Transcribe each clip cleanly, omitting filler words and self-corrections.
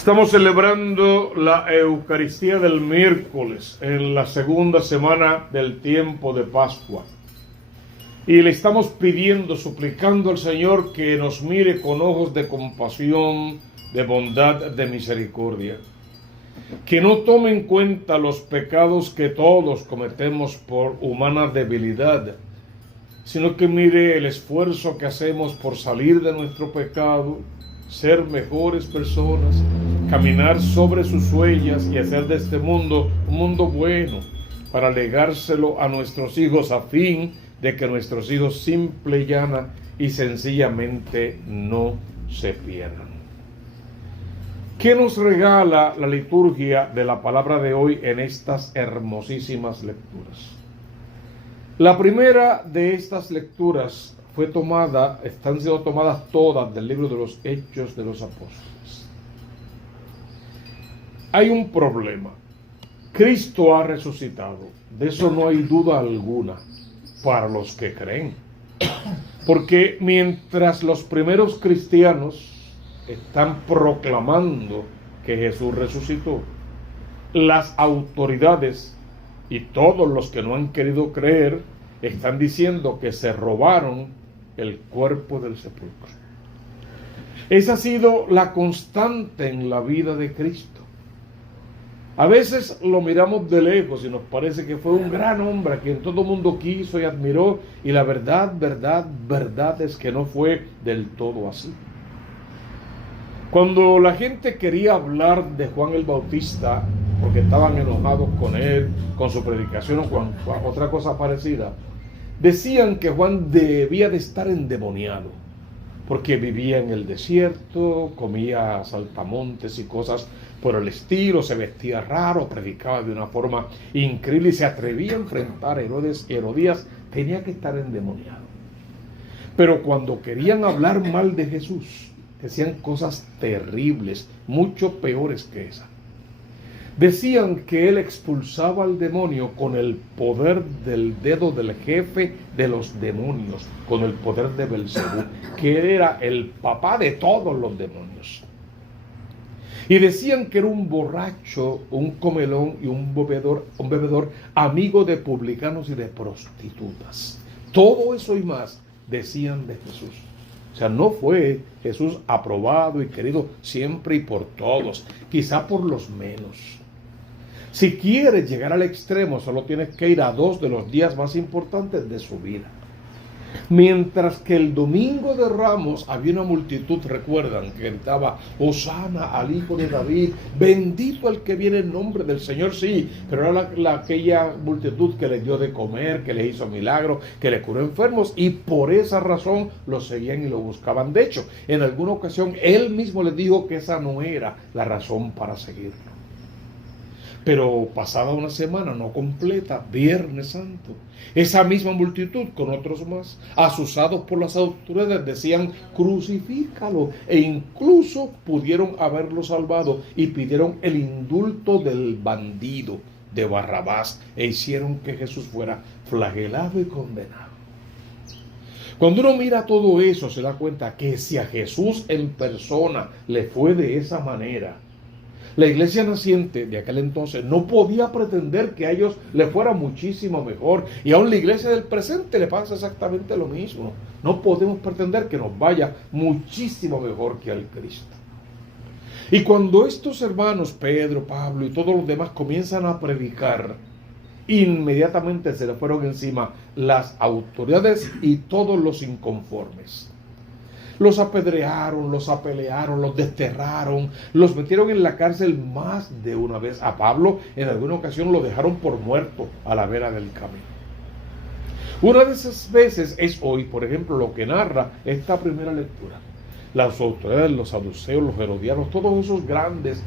Estamos celebrando la Eucaristía del miércoles, en la segunda semana del tiempo de Pascua. Y le estamos pidiendo, suplicando al Señor que nos mire con ojos de compasión, de bondad, de misericordia. Que no tome en cuenta los pecados que todos cometemos por humana debilidad, sino que mire el esfuerzo que hacemos por salir de nuestro pecado, ser mejores personas, caminar sobre sus huellas y hacer de este mundo un mundo bueno para legárselo a nuestros hijos a fin de que nuestros hijos simple, llana y sencillamente no se pierdan. ¿Qué nos regala la liturgia de la palabra de hoy en estas hermosísimas lecturas? La primera de estas lecturas están siendo tomadas todas del libro de los Hechos de los Apóstoles. Hay un problema. Cristo ha resucitado. De eso no hay duda alguna para los que creen. Porque mientras los primeros cristianos están proclamando que Jesús resucitó, las autoridades y todos los que no han querido creer están diciendo que se robaron el cuerpo del sepulcro. Esa ha sido la constante en la vida de Cristo. A veces lo miramos de lejos y nos parece que fue un gran hombre a quien todo el mundo quiso y admiró, y la verdad es que no fue del todo así. Cuando la gente quería hablar de Juan el Bautista, porque estaban enojados con él, con su predicación o con otra cosa parecida, decían que Juan debía de estar endemoniado, porque vivía en el desierto, comía saltamontes y cosas por el estilo, se vestía raro, predicaba de una forma increíble y se atrevía a enfrentar a Herodes y Herodías, tenía que estar endemoniado. Pero cuando querían hablar mal de Jesús, decían cosas terribles, mucho peores que esa. Decían que él expulsaba al demonio con el poder del dedo del jefe de los demonios, con el poder de Belcebú, que él era el papá de todos los demonios. Y decían que era un borracho, un comelón y un bebedor, amigo de publicanos y de prostitutas. Todo eso y más decían de Jesús. O sea, no fue Jesús aprobado y querido siempre y por todos, quizá por los menos. Si quieres llegar al extremo, solo tienes que ir a 2 de los días más importantes de su vida. Mientras que el domingo de Ramos había una multitud, recuerdan, que gritaba: Hosana al Hijo de David, bendito el que viene en nombre del Señor. Sí, pero era aquella multitud que le dio de comer, que le hizo milagros, que le curó enfermos, y por esa razón lo seguían y lo buscaban. De hecho, en alguna ocasión él mismo les dijo que esa no era la razón para seguirlo. Pero pasada una semana no completa, Viernes Santo, esa misma multitud con otros más, asusados por las autoridades, decían: crucifícalo, e incluso pudieron haberlo salvado y pidieron el indulto del bandido de Barrabás e hicieron que Jesús fuera flagelado y condenado. Cuando uno mira todo eso, se da cuenta que si a Jesús en persona le fue de esa manera, la iglesia naciente de aquel entonces no podía pretender que a ellos le fuera muchísimo mejor, y aún la iglesia del presente le pasa exactamente lo mismo. No podemos pretender que nos vaya muchísimo mejor que al Cristo. Y cuando estos hermanos, Pedro, Pablo y todos los demás, comienzan a predicar, inmediatamente se le fueron encima las autoridades y todos los inconformes. Los apedrearon, los apalearon, los desterraron, los metieron en la cárcel más de una vez. A Pablo en alguna ocasión lo dejaron por muerto a la vera del camino. Una de esas veces es hoy, por ejemplo, lo que narra esta primera lectura. Las autoridades, los saduceos, los herodianos, todos esos grandes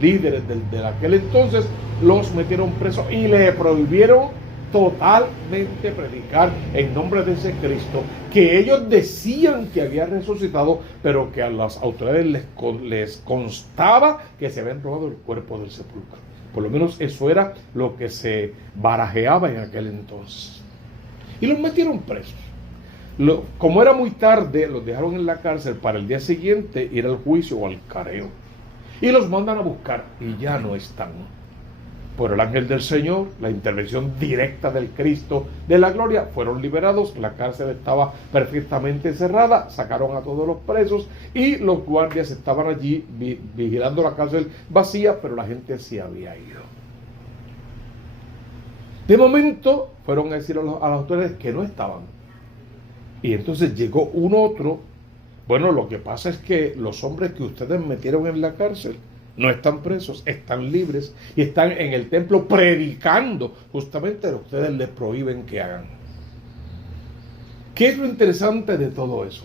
líderes de aquel entonces, los metieron presos y le prohibieron totalmente predicar en nombre de ese Cristo que ellos decían que había resucitado, pero que a las autoridades les constaba que se habían robado el cuerpo del sepulcro. Por lo menos eso era lo que se barajeaba en aquel entonces. Y los metieron presos. Como era muy tarde, los dejaron en la cárcel para el día siguiente ir al juicio o al careo. y los mandan a buscar y ya no están. Por el ángel del Señor, la intervención directa del Cristo de la gloria, fueron liberados, la cárcel estaba perfectamente cerrada, sacaron a todos los presos y los guardias estaban allí vigilando la cárcel vacía, pero la gente se había ido. De momento fueron a decir a las autoridades que no estaban. Y entonces llegó un otro. Bueno, lo que pasa es que los hombres que ustedes metieron en la cárcel no están presos, están libres y están en el templo predicando justamente lo que ustedes les prohíben que hagan. ¿Qué es lo interesante de todo eso?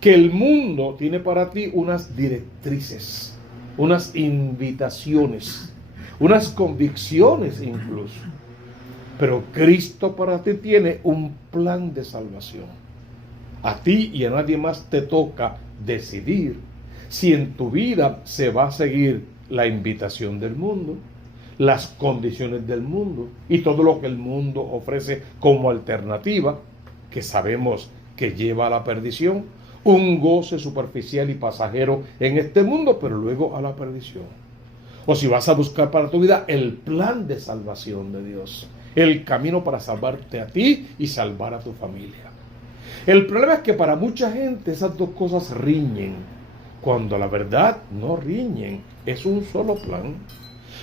Que el mundo tiene para ti unas directrices, unas invitaciones, unas convicciones incluso. Pero Cristo para ti tiene un plan de salvación. A ti y a nadie más te toca decidir si en tu vida se va a seguir la invitación del mundo, las condiciones del mundo y todo lo que el mundo ofrece como alternativa, que sabemos que lleva a la perdición, un goce superficial y pasajero en este mundo, pero luego a la perdición. O si vas a buscar para tu vida el plan de salvación de Dios, el camino para salvarte a ti y salvar a tu familia. El problema es que para mucha gente esas dos cosas riñen, cuando la verdad no riñen, es un solo plan.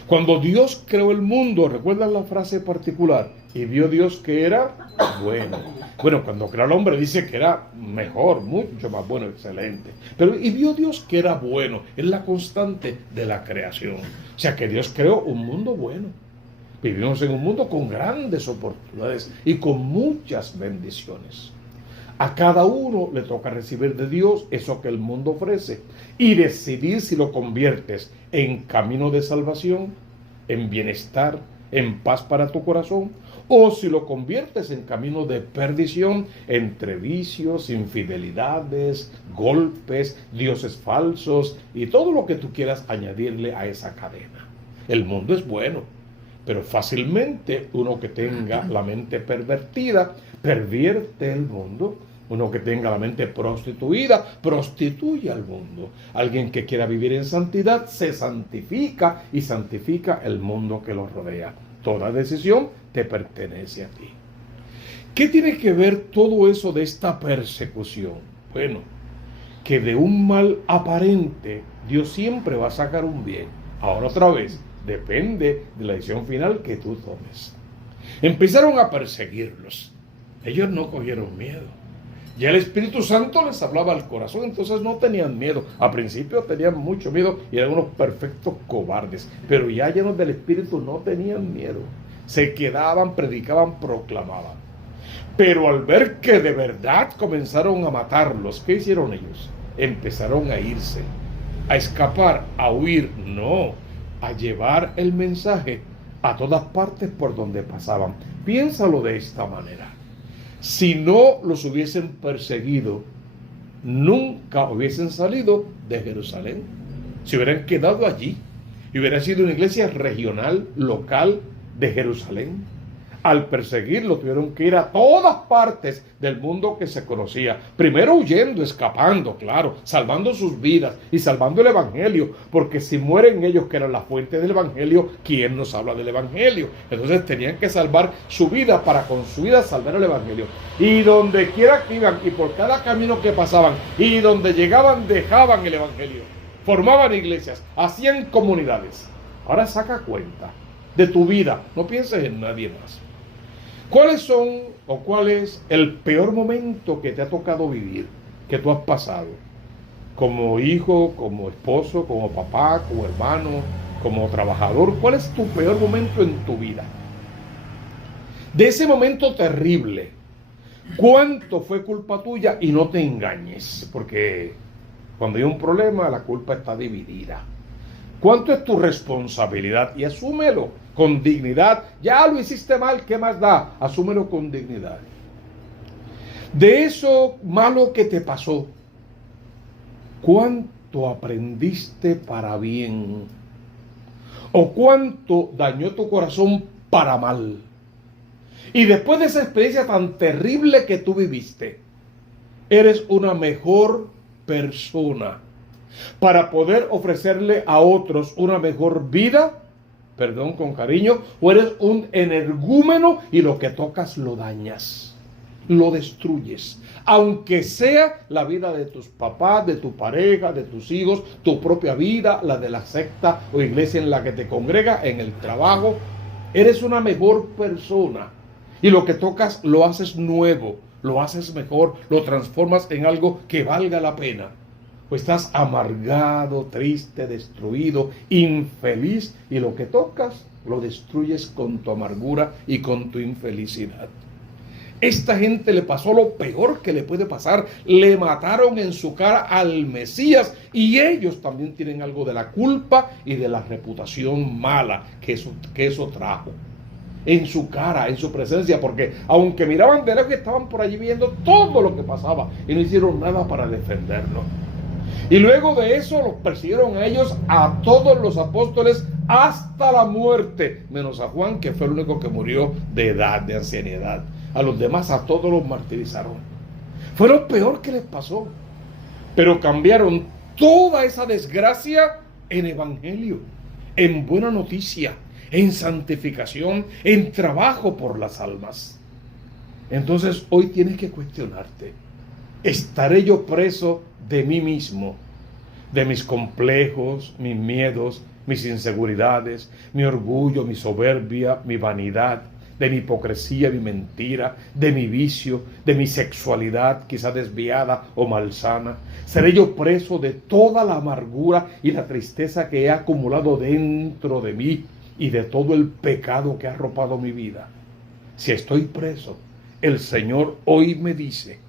Cuando Dios creó el mundo, ¿recuerdan la frase particular? Y vio Dios que era bueno. Bueno, cuando creó al hombre dice que era mejor, mucho más bueno, excelente. Pero y vio Dios que era bueno, es la constante de la creación. O sea que Dios creó un mundo bueno. Vivimos en un mundo con grandes oportunidades y con muchas bendiciones. A cada uno le toca recibir de Dios eso que el mundo ofrece y decidir si lo conviertes en camino de salvación, en bienestar, en paz para tu corazón, o si lo conviertes en camino de perdición entre vicios, infidelidades, golpes, dioses falsos y todo lo que tú quieras añadirle a esa cadena. El mundo es bueno, pero fácilmente uno que tenga la mente pervertida pervierte el mundo. Uno que tenga la mente prostituida prostituye al mundo. Alguien que quiera vivir en santidad se santifica y santifica el mundo que lo rodea. Toda decisión te pertenece a ti. ¿Qué tiene que ver todo eso de esta persecución? Bueno, que de un mal aparente Dios siempre va a sacar un bien. Ahora otra vez, depende de la decisión final que tú tomes. Empezaron a perseguirlos. Ellos no cogieron miedo. Ya el Espíritu Santo les hablaba al corazón, entonces no tenían miedo. Al principio tenían mucho miedo y eran unos perfectos cobardes, pero ya llenos del Espíritu no tenían miedo. Se quedaban, predicaban, proclamaban. Pero al ver que de verdad comenzaron a matarlos, ¿qué hicieron ellos? Empezaron a irse, a escapar, a huir, no, a llevar el mensaje a todas partes por donde pasaban. Piénsalo de esta manera. Si no los hubiesen perseguido, nunca hubiesen salido de Jerusalén. Se hubieran quedado allí y hubiera sido una iglesia regional, local de Jerusalén. Al perseguirlo tuvieron que ir a todas partes del mundo que se conocía. Primero huyendo, escapando, claro, salvando sus vidas y salvando el evangelio, porque si mueren ellos que eran la fuente del evangelio, ¿quién nos habla del evangelio? Entonces tenían que salvar su vida para con su vida salvar el evangelio. Y donde quiera que iban y por cada camino que pasaban y donde llegaban dejaban el evangelio, formaban iglesias, hacían comunidades. Ahora saca cuenta de tu vida, no pienses en nadie más. ¿Cuáles son o cuál es el peor momento que te ha tocado vivir, que tú has pasado? Como hijo, como esposo, como papá, como hermano, como trabajador. ¿Cuál es tu peor momento en tu vida? De ese momento terrible, ¿cuánto fue culpa tuya? Y no te engañes, porque cuando hay un problema la culpa está dividida. ¿Cuánto es tu responsabilidad? Y asúmelo con dignidad. Ya lo hiciste mal, ¿qué más da? Asúmelo con dignidad. De eso malo que te pasó, ¿cuánto aprendiste para bien? ¿O cuánto dañó tu corazón para mal? Y después de esa experiencia tan terrible que tú viviste, eres una mejor persona. para poder ofrecerle a otros una mejor vida, perdón, con cariño, o eres un energúmeno y lo que tocas lo dañas, lo destruyes, aunque sea la vida de tus papás, de tu pareja, de tus hijos, tu propia vida, la de la secta o iglesia en la que te congrega, en el trabajo. Eres una mejor persona y lo que tocas lo haces nuevo, lo haces mejor, lo transformas en algo que valga la pena. O estás amargado, triste, destruido, infeliz, y lo que tocas lo destruyes con tu amargura y con tu infelicidad. Esta gente le pasó lo peor que le puede pasar. Le mataron en su cara al Mesías, y ellos también tienen algo de la culpa y de la reputación mala que eso trajo. En su cara, en su presencia, porque aunque miraban de lejos, estaban por allí viendo todo lo que pasaba y no hicieron nada para defenderlo. Y luego de eso los persiguieron a ellos, a todos los apóstoles, hasta la muerte, menos a Juan, que fue el único que murió de edad, de ancianidad. A los demás, a todos los martirizaron. Fue lo peor que les pasó. Pero cambiaron toda esa desgracia en evangelio, en buena noticia, en santificación, en trabajo por las almas. Entonces hoy tienes que cuestionarte: ¿estaré yo preso de mí mismo, de mis complejos, mis miedos, mis inseguridades, mi orgullo, mi soberbia, mi vanidad, de mi hipocresía, mi mentira, de mi vicio, de mi sexualidad quizá desviada o malsana? ¿Seré yo preso de toda la amargura y la tristeza que he acumulado dentro de mí y de todo el pecado que ha arropado mi vida? Si estoy preso, el Señor hoy me dice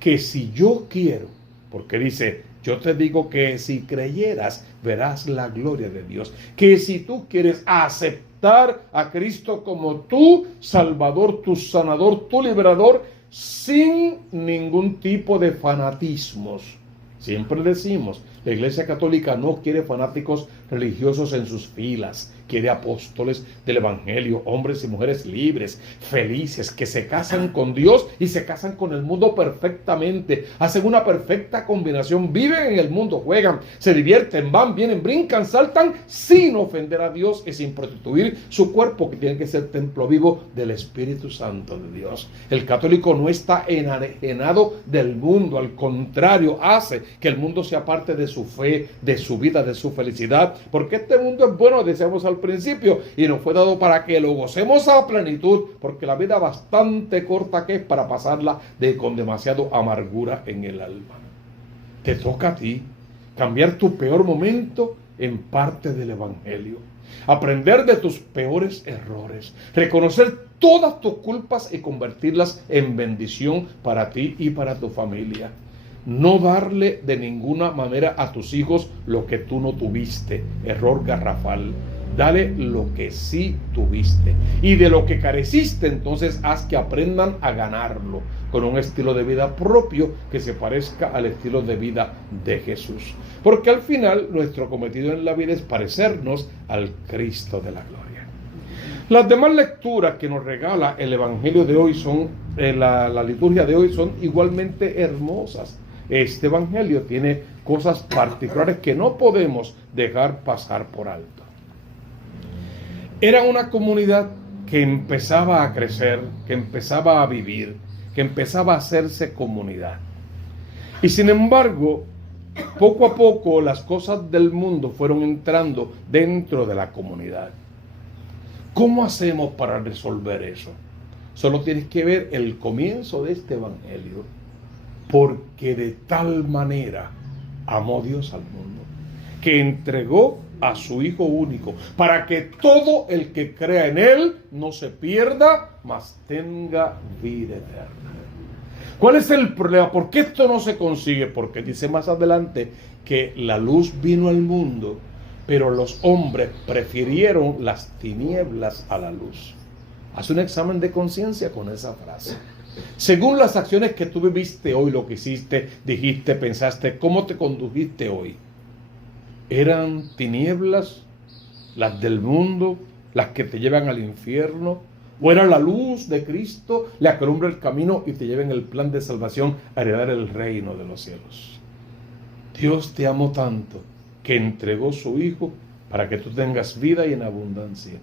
que si yo quiero, porque dice: yo te digo que si creyeras verás la gloria de Dios, que si tú quieres aceptar a Cristo como tu Salvador, tu Sanador, tu Liberador, sin ningún tipo de fanatismos. Siempre decimos, la Iglesia Católica no quiere fanáticos religiosos en sus filas, quiere apóstoles del Evangelio, hombres y mujeres libres, felices, que se casan con Dios y se casan con el mundo perfectamente, hacen una perfecta combinación, viven en el mundo, juegan, se divierten, van, vienen, brincan, saltan, sin ofender a Dios y sin prostituir su cuerpo, que tiene que ser templo vivo del Espíritu Santo de Dios. El católico no está enajenado del mundo, al contrario, hace que el mundo sea parte de su fe, de su vida, de su felicidad, porque este mundo es bueno, decíamos al principio, y nos fue dado para que lo gocemos a plenitud, porque la vida bastante corta que es para pasarla con demasiado amargura en el alma. Te toca a ti cambiar tu peor momento en parte del Evangelio, aprender de tus peores errores, reconocer todas tus culpas y convertirlas en bendición para ti y para tu familia. No darle de ninguna manera a tus hijos lo que tú no tuviste, error garrafal. Dale lo que sí tuviste, y de lo que careciste, entonces haz que aprendan a ganarlo con un estilo de vida propio que se parezca al estilo de vida de Jesús, porque al final nuestro cometido en la vida es parecernos al Cristo de la gloria. Las demás lecturas que nos regala el Evangelio de hoy son, la liturgia de hoy, son igualmente hermosas. Este Evangelio tiene cosas particulares que no podemos dejar pasar por alto. Era una comunidad que empezaba a crecer, que empezaba a vivir, que empezaba a hacerse comunidad. Y sin embargo, poco a poco las cosas del mundo fueron entrando dentro de la comunidad. ¿Cómo hacemos para resolver eso? Solo tienes que ver el comienzo de este Evangelio. Porque de tal manera amó Dios al mundo, que entregó a su Hijo único, para que todo el que crea en Él no se pierda, mas tenga vida eterna. ¿Cuál es el problema? ¿Por qué esto no se consigue? Porque dice más adelante que la luz vino al mundo, pero los hombres prefirieron las tinieblas a la luz. Haz un examen de conciencia con esa frase. Según las acciones que tú viviste hoy, lo que hiciste, dijiste, pensaste, cómo te condujiste hoy, ¿eran tinieblas las del mundo, las que te llevan al infierno? ¿O era la luz de Cristo la que alumbra el camino y te lleva en el plan de salvación a heredar el reino de los cielos? Dios te amó tanto que entregó su Hijo para que tú tengas vida y en abundancia.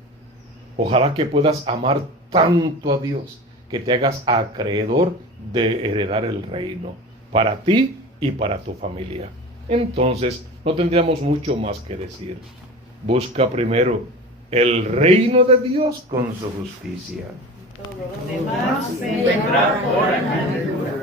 Ojalá que puedas amar tanto a Dios que te hagas acreedor de heredar el reino para ti y para tu familia. Entonces no tendríamos mucho más que decir. Busca primero el reino de Dios con su justicia. Todo lo demás vendrá por añadidura.